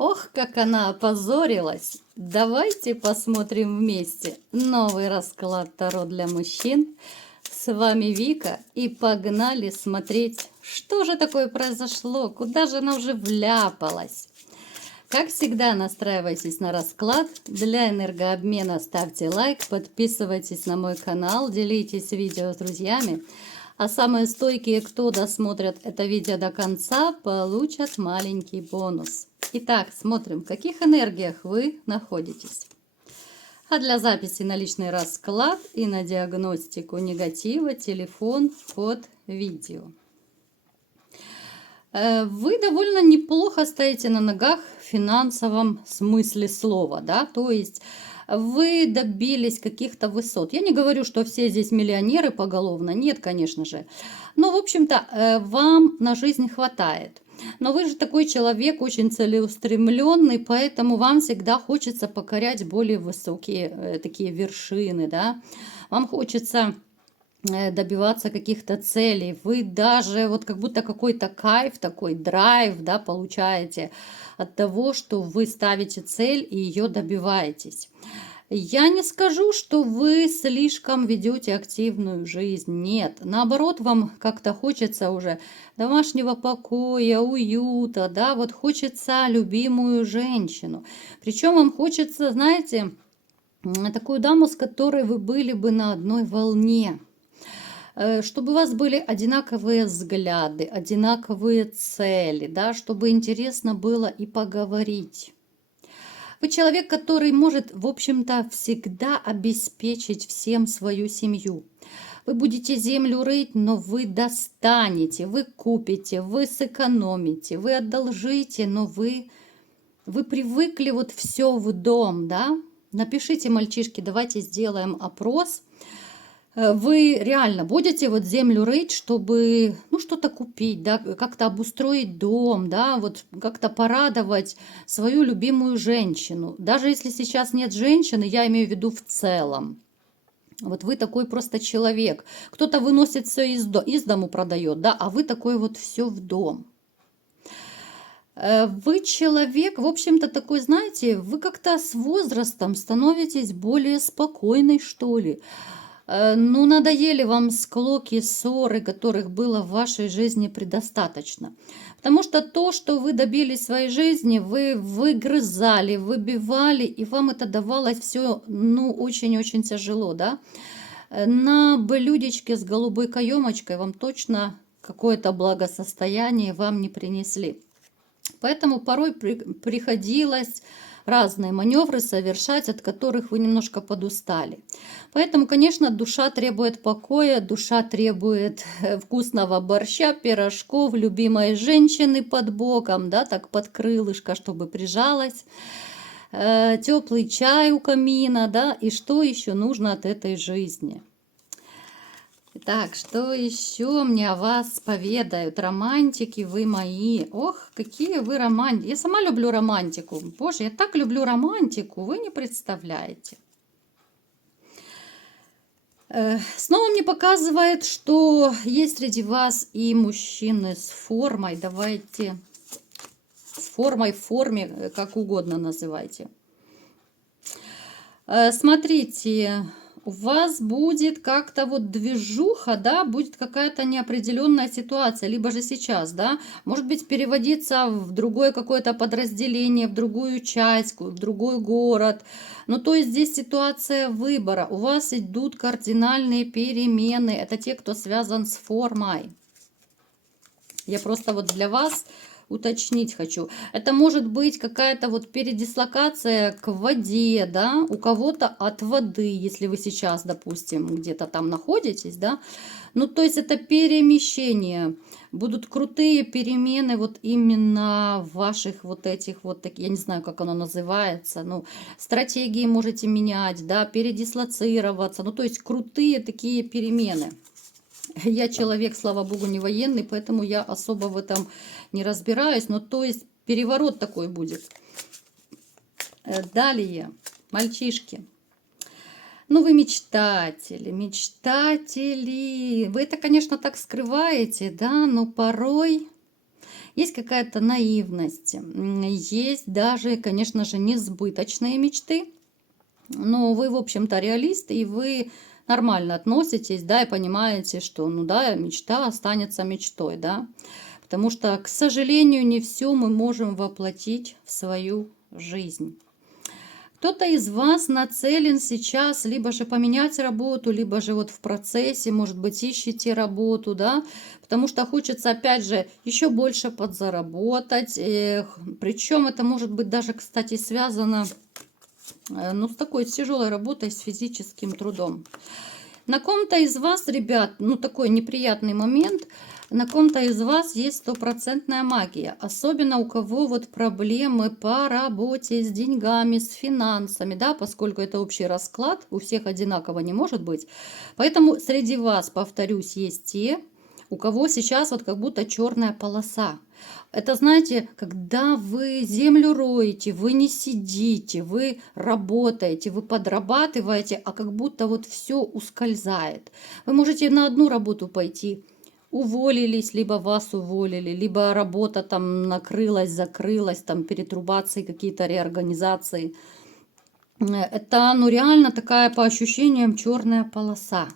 Ох, как она опозорилась! Давайте посмотрим вместе новый расклад Таро для мужчин. С вами Вика, и погнали смотреть, что же такое произошло, куда же она уже вляпалась. Как всегда, настраивайтесь на расклад. Для энергообмена ставьте лайк, подписывайтесь на мой канал, делитесь видео с друзьями. А самые стойкие, кто досмотрят это видео до конца, получат маленький бонус. Итак, смотрим, в каких энергиях вы находитесь. А для записи на личный расклад и на диагностику негатива телефон под видео. Вы довольно неплохо стоите на ногах в финансовом смысле слова, да, то есть вы добились каких-то высот. Я не говорю, что все здесь миллионеры поголовно, нет, конечно же, но, в общем-то, вам на жизнь хватает. Но вы же такой человек очень целеустремленный, поэтому вам всегда хочется покорять более высокие такие вершины, да, вам хочется добиваться каких-то целей, вы даже вот как будто какой-то кайф, такой драйв, да, получаете от того, что вы ставите цель и ее добиваетесь. Я не скажу, что вы слишком ведете активную жизнь, нет, наоборот, вам как-то хочется уже домашнего покоя, уюта, да, вот хочется любимую женщину, причем вам хочется, знаете, такую даму, с которой вы были бы на одной волне. Чтобы у вас были одинаковые взгляды, одинаковые цели, да, чтобы интересно было и поговорить. Вы человек, который может, в общем-то, всегда обеспечить всем свою семью. Вы будете землю рыть, но вы достанете, вы купите, вы сэкономите, вы одолжите, но вы привыкли вот все в дом, да? Напишите, мальчишки, давайте сделаем опрос. Вы реально будете вот землю рыть, чтобы, ну, что-то купить, да, как-то обустроить дом, да, вот как-то порадовать свою любимую женщину. Даже если сейчас нет женщины, я имею в виду в целом. Вот вы такой просто человек. Кто-то выносит все из дому продает, да, а вы такой вот все в дом. Вы человек, в общем-то, такой, знаете, вы как-то с возрастом становитесь более спокойной, что ли. Ну, надоели вам склоки, ссоры, которых было в вашей жизни предостаточно. Потому что то, что вы добились в своей жизни, вы выгрызали, выбивали, и вам это давалось все, ну, очень-очень тяжело, да. На блюдечке с голубой каемочкой вам точно какое-то благосостояние вам не принесли. Поэтому порой приходилось разные маневры совершать, от которых вы немножко подустали. Поэтому, конечно, душа требует покоя, душа требует вкусного борща, пирожков, любимой женщины под боком, да, так под крылышко, чтобы прижалась, теплый чай у камина, да, и что еще нужно от этой жизни. Так, что еще мне о вас поведают? Романтики вы мои. Ох, какие вы романтики. Я сама люблю романтику. Боже, я так люблю романтику, вы не представляете. Снова мне показывает, что есть среди вас и мужчины с формой. Давайте с формой, в форме, как угодно называйте. Смотрите. У вас будет как-то вот движуха, да, будет какая-то неопределенная ситуация, либо же сейчас, да, может быть переводиться в другое какое-то подразделение, в другую часть, в другой город. Ну, то есть здесь ситуация выбора, у вас идут кардинальные перемены, это те, кто связан с формой. Я просто вот для вас уточнить хочу. Это может быть какая-то вот передислокация к воде, да, у кого-то от воды, если вы сейчас, допустим, где-то там находитесь, да. Ну, то есть это перемещение. Будут крутые перемены вот именно в ваших вот этих вот, я не знаю, как оно называется, ну, стратегии можете менять, да, передислоцироваться, ну, то есть крутые такие перемены. Я человек, слава богу, не военный, поэтому я особо в этом не разбираюсь. Но то есть переворот такой будет. Далее, мальчишки. Ну, вы мечтатели, мечтатели. Вы это, конечно, так скрываете, да, но порой... есть какая-то наивность, есть даже, конечно же, несбыточные мечты, но вы, в общем-то, реалист, и вы нормально относитесь, да, и понимаете, что, ну да, мечта останется мечтой, да, потому что, к сожалению, не все мы можем воплотить в свою жизнь. Кто-то из вас нацелен сейчас либо же поменять работу, либо же вот в процессе, может быть, ищете работу, да, потому что хочется, опять же, еще больше подзаработать. Причем это может быть даже, кстати, связано, ну, с такой тяжелой работой, с физическим трудом. На ком-то из вас, ребят, ну такой неприятный момент, на ком-то из вас есть стопроцентная магия. Особенно у кого вот проблемы по работе, с деньгами, с финансами, да, поскольку это общий расклад, у всех одинаково не может быть. Поэтому среди вас, повторюсь, есть те, у кого сейчас вот как будто черная полоса. Это, знаете, когда вы землю роете, вы не сидите, вы работаете, вы подрабатываете, а как будто вот все ускользает. Вы можете на одну работу пойти, уволились, либо вас уволили, либо работа там накрылась, закрылась, там перетрубации, какие-то реорганизации. Это, ну, реально такая по ощущениям черная полоса.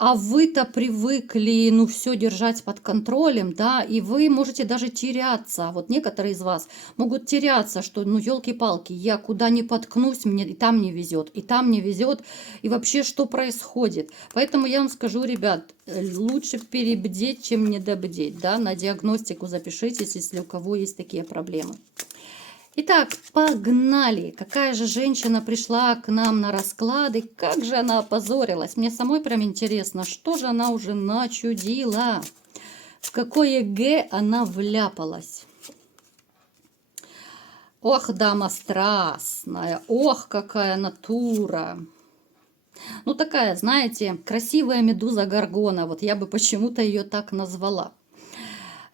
А вы-то привыкли, ну, все держать под контролем, да, и вы можете даже теряться. Вот некоторые из вас могут теряться, что, ну, елки-палки, я куда ни поткнусь, мне и там не везет, и там не везет, и вообще что происходит. Поэтому я вам скажу, ребят, лучше перебдеть, чем недобдеть, да, на диагностику запишитесь, если у кого есть такие проблемы. Итак, погнали! Какая же женщина пришла к нам на расклады? Как же она опозорилась? Мне самой прям интересно, что же она уже начудила? В какое Г она вляпалась? Ох, дама страстная! Ох, какая натура! Ну, такая, знаете, красивая медуза Горгона. Вот я бы почему-то ее так назвала.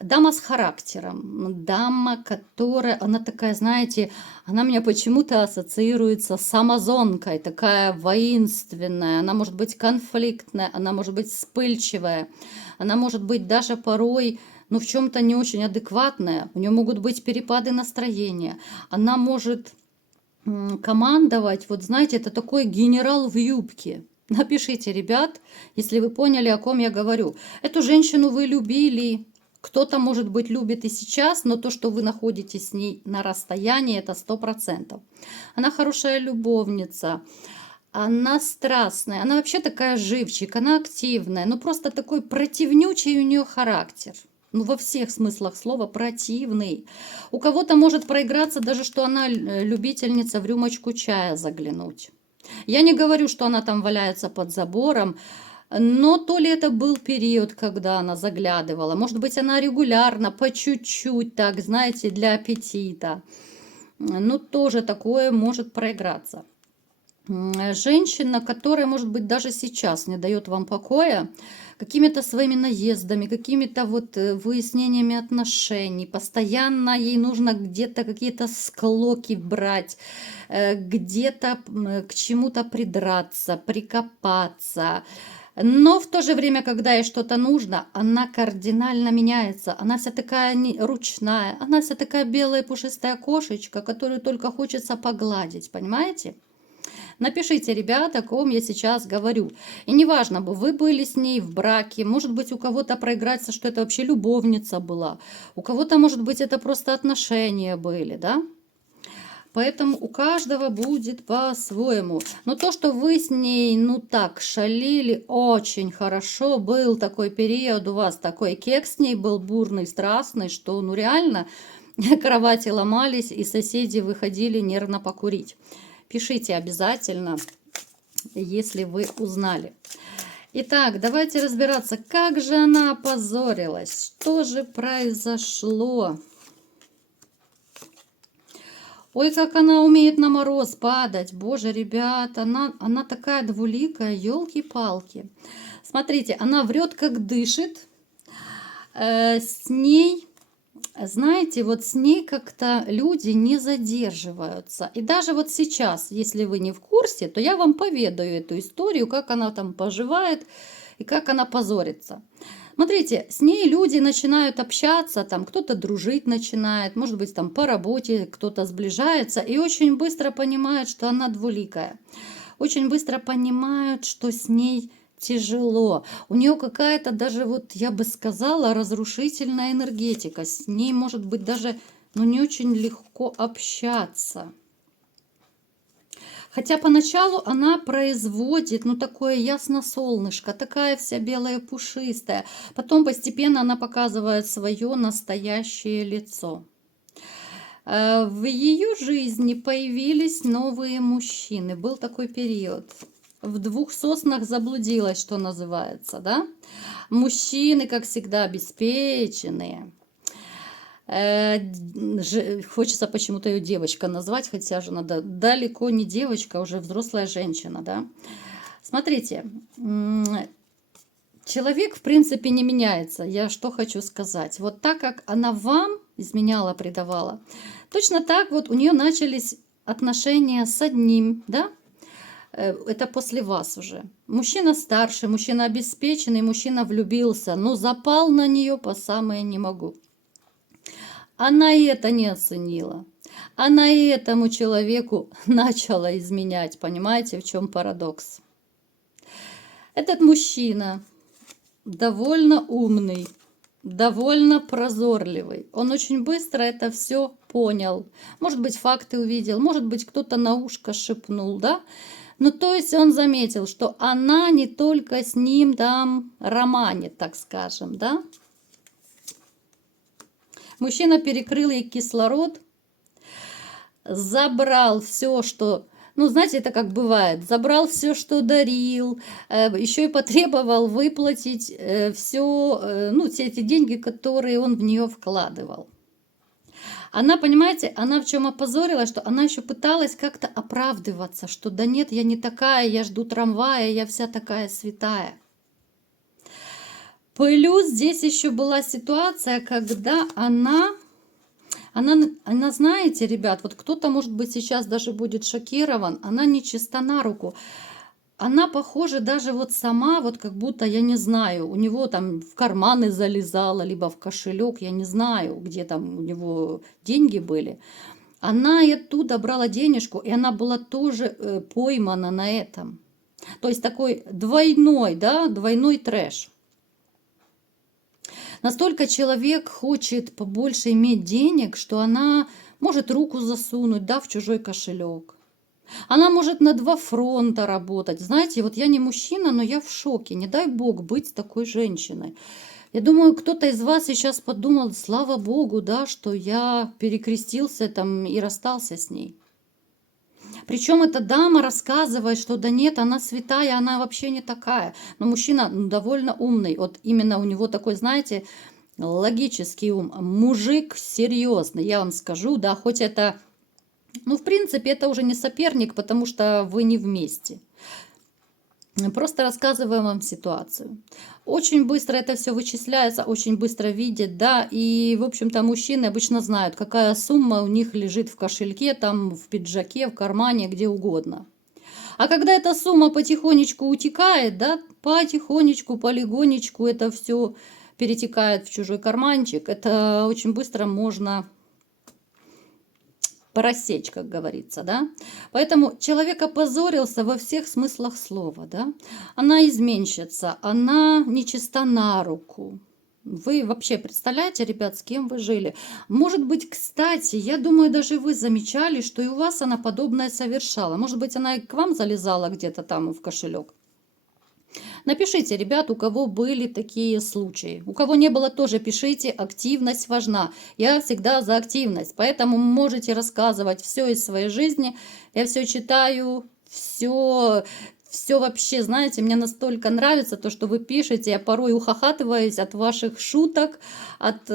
Дама с характером, дама, которая, она такая, знаете, она меня почему-то ассоциируется с амазонкой, такая воинственная, она может быть конфликтная, она может быть вспыльчивая, она может быть даже порой, ну, в чем-то не очень адекватная, у нее могут быть перепады настроения, она может командовать, вот знаете, это такой генерал в юбке. Напишите, ребят, если вы поняли, о ком я говорю. Эту женщину вы любили. Кто-то, может быть, любит и сейчас, но то, что вы находитесь с ней на расстоянии, это 100%. Она хорошая любовница, она страстная, она вообще такая живчик, она активная, ну просто такой противнючий у нее характер. Ну, во всех смыслах слова противный. У кого-то может проиграться даже, что она любительница в рюмочку чая заглянуть. Я не говорю, что она там валяется под забором, но то ли это был период, когда она заглядывала, может быть, она регулярно, по чуть-чуть, так, знаете, для аппетита. Ну, тоже такое может проиграться. Женщина, которая, может быть, даже сейчас не дает вам покоя, какими-то своими наездами, какими-то вот выяснениями отношений. Постоянно ей нужно где-то какие-то склоки брать, где-то к чему-то придраться, прикопаться. Но в то же время, когда ей что-то нужно, она кардинально меняется. Она вся такая ручная, она вся такая белая пушистая кошечка, которую только хочется погладить, понимаете? Напишите, ребята, о ком я сейчас говорю. И неважно, бы вы были с ней в браке, может быть, у кого-то проиграется, что это вообще любовница была, у кого-то, может быть, это просто отношения были, да? Поэтому у каждого будет по-своему. Но то, что вы с ней, ну так, шалили, очень хорошо. Был такой период у вас, такой кекс с ней был бурный, страстный, что, ну реально, кровати ломались, и соседи выходили нервно покурить. Пишите обязательно, если вы узнали. Итак, давайте разбираться, как же она опозорилась, что же произошло. Ой, как она умеет на мороз падать. Боже, ребят, она такая двуликая, елки-палки. Смотрите, она врет, как дышит. С ней, знаете, вот с ней как-то люди не задерживаются. И даже вот сейчас, если вы не в курсе, то я вам поведаю эту историю, как она там поживает и как она позорится. Смотрите, с ней люди начинают общаться, там кто-то дружить начинает, может быть, там по работе кто-то сближается и очень быстро понимает, что она двуликая. Очень быстро понимают, что с ней тяжело. У нее какая-то даже, вот я бы сказала, разрушительная энергетика. С ней может быть даже, ну, не очень легко общаться. Хотя поначалу она производит, ну, такое ясно-солнышко, такая вся белая пушистая. Потом постепенно она показывает свое настоящее лицо. В ее жизни появились новые мужчины. Был такой период. В двух соснах заблудилась, что называется, да? Мужчины, как всегда, обеспеченные. Хочется почему-то ее девочка назвать, хотя же она далеко не девочка, уже взрослая женщина, да. Смотрите, человек в принципе не меняется. Я что хочу сказать. Вот так как она вам изменяла, предавала, точно так вот у нее начались отношения с одним, да. Это после вас уже. Мужчина старше, мужчина обеспеченный, мужчина влюбился, но запал на нее по самое не могу. Она и это не оценила. Она и этому человеку начала изменять. Понимаете, в чем парадокс? Этот мужчина довольно умный, довольно прозорливый. Он очень быстро это все понял. Может быть, факты увидел, может быть, кто-то на ушко шепнул, да? Ну, то есть он заметил, что она не только с ним там романит, так скажем, да? Мужчина перекрыл ей кислород, забрал все, что... Ну, знаете, это как бывает. Забрал все, что дарил, еще и потребовал выплатить все, ну, все эти деньги, которые он в нее вкладывал. Она, понимаете, она в чем опозорилась, что она еще пыталась как-то оправдываться, что да нет, я не такая, я жду трамвая, я вся такая святая. Плюс здесь еще была ситуация, когда она, знаете, ребят, вот кто-то, может быть, сейчас даже будет шокирован, она не чиста на руку. Она похожа даже вот сама, вот как будто, я не знаю, у него там в карманы залезала, либо в кошелек, я не знаю, где там у него деньги были. Она и оттуда брала денежку, и она была тоже поймана на этом. То есть такой двойной, да, двойной трэш. Настолько человек хочет побольше иметь денег, что она может руку засунуть, да, в чужой кошелек. Она может на два фронта работать. Знаете, вот я не мужчина, но я в шоке. Не дай бог быть такой женщиной. Я думаю, кто-то из вас сейчас подумал, слава богу, да, что я перекрестился там и расстался с ней. Причем эта дама рассказывает, что да нет, она святая, она вообще не такая. Но мужчина довольно умный. Вот именно у него такой, знаете, логический ум. Мужик серьезный, я вам скажу, да, хоть это, ну, в принципе, это уже не соперник, потому что вы не вместе. Просто рассказываю вам ситуацию. Очень быстро это все вычисляется, очень быстро видят, да, и, в общем-то, мужчины обычно знают, какая сумма у них лежит в кошельке, там, в пиджаке, в кармане, где угодно. А когда эта сумма потихонечку утекает, да, потихонечку, полигонечку это все перетекает в чужой карманчик, это очень быстро можно просечь, как говорится, да. Поэтому человек опозорился во всех смыслах слова, да. Она изменщица, она нечиста на руку. Вы вообще представляете, ребят, с кем вы жили? Может быть, кстати, я думаю, даже вы замечали, что и у вас она подобное совершала. Может быть, она и к вам залезала где-то там в кошелек. Напишите, ребят, у кого были такие случаи. У кого не было, тоже пишите. Активность важна. Я всегда за активность. Поэтому можете рассказывать все из своей жизни. Я все читаю, все вообще, знаете, мне настолько нравится то, что вы пишете. Я порой ухахатываюсь от ваших шуток, от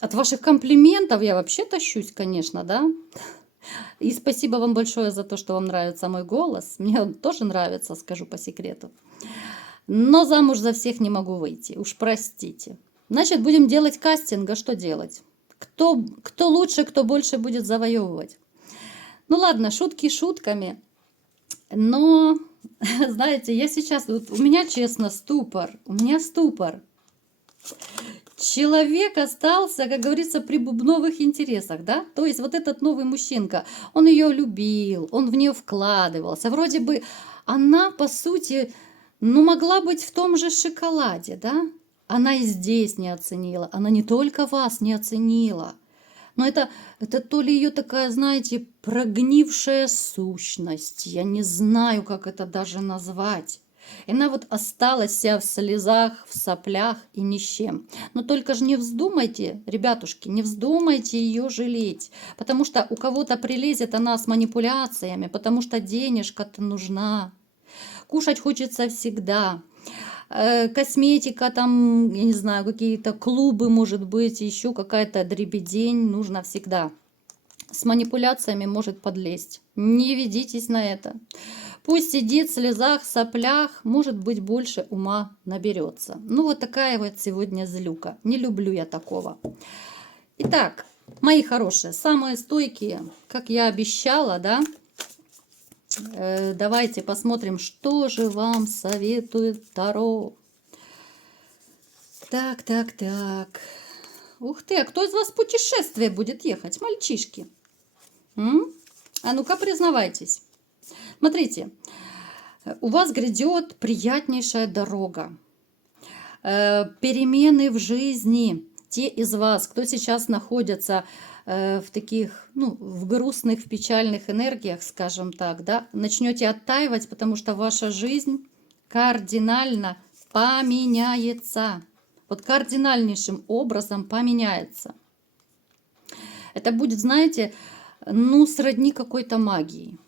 ваших комплиментов. Я вообще тащусь, конечно, да. И спасибо вам большое за то, что вам нравится мой голос. Мне он тоже нравится, скажу по секрету. Но замуж за всех не могу выйти, уж простите. Значит, будем делать кастинг, а что делать? Кто лучше, кто больше будет завоевывать? Ну ладно, шутки шутками. Но, знаете, я сейчас, вот у меня честно ступор, у меня ступор. Человек остался, как говорится, при бубновых интересах, да? То есть вот этот новый мужчинка, он ее любил, он в нее вкладывался. Вроде бы она, по сути, ну, могла быть в том же шоколаде, да? Она и здесь не оценила. Она не только вас не оценила, но это то ли ее такая, знаете, прогнившая сущность. Я не знаю, как это даже назвать. И она вот осталась вся в слезах, в соплях и ни с чем. Но только же не вздумайте, ребятушки, не вздумайте ее жалеть. Потому что у кого-то прилезет она с манипуляциями, потому что денежка-то нужна. Кушать хочется всегда. Косметика там, я не знаю, какие-то клубы, может быть, еще какая-то дребедень нужно всегда. С манипуляциями может подлезть. Не ведитесь на это. Пусть сидит в слезах, соплях, может быть, больше ума наберется. Ну, вот такая вот сегодня злюка. Не люблю я такого. Итак, мои хорошие, самые стойкие, как я обещала, да, давайте посмотрим, что же вам советует Таро. Так, так, так. Ух ты, а кто из вас в путешествие будет ехать, мальчишки? А ну-ка, признавайтесь. Смотрите, у вас грядет приятнейшая дорога. Перемены в жизни. Те из вас, кто сейчас находится в таких, ну, в грустных, в печальных энергиях, скажем так, да, начнете оттаивать, потому что ваша жизнь кардинально поменяется. Вот кардинальнейшим образом поменяется. Это будет, знаете, ну, сродни какой-то магии.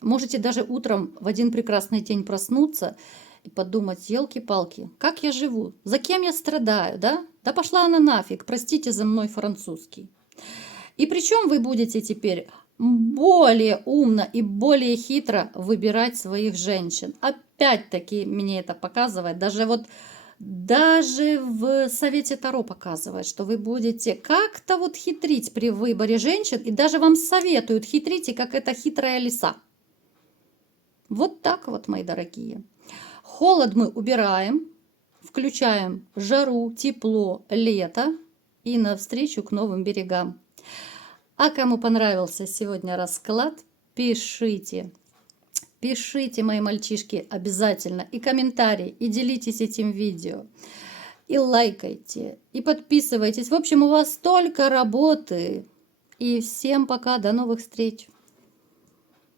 Можете даже утром в один прекрасный день проснуться и подумать: елки-палки, как я живу, за кем я страдаю, да? Да пошла она нафиг, простите за мной французский. И причем вы будете теперь более умно и более хитро выбирать своих женщин. Опять-таки мне это показывает, даже в совете Таро показывает, что вы будете как-то вот хитрить при выборе женщин, и даже вам советуют: хитрите, как эта хитрая лиса. Вот так вот, мои дорогие. Холод мы убираем, включаем жару, тепло, лето и навстречу к новым берегам. А кому понравился сегодня расклад, пишите. Пишите, мои мальчишки, обязательно. И комментарии, и делитесь этим видео. И лайкайте, и подписывайтесь. В общем, у вас столько работы. И всем пока, до новых встреч.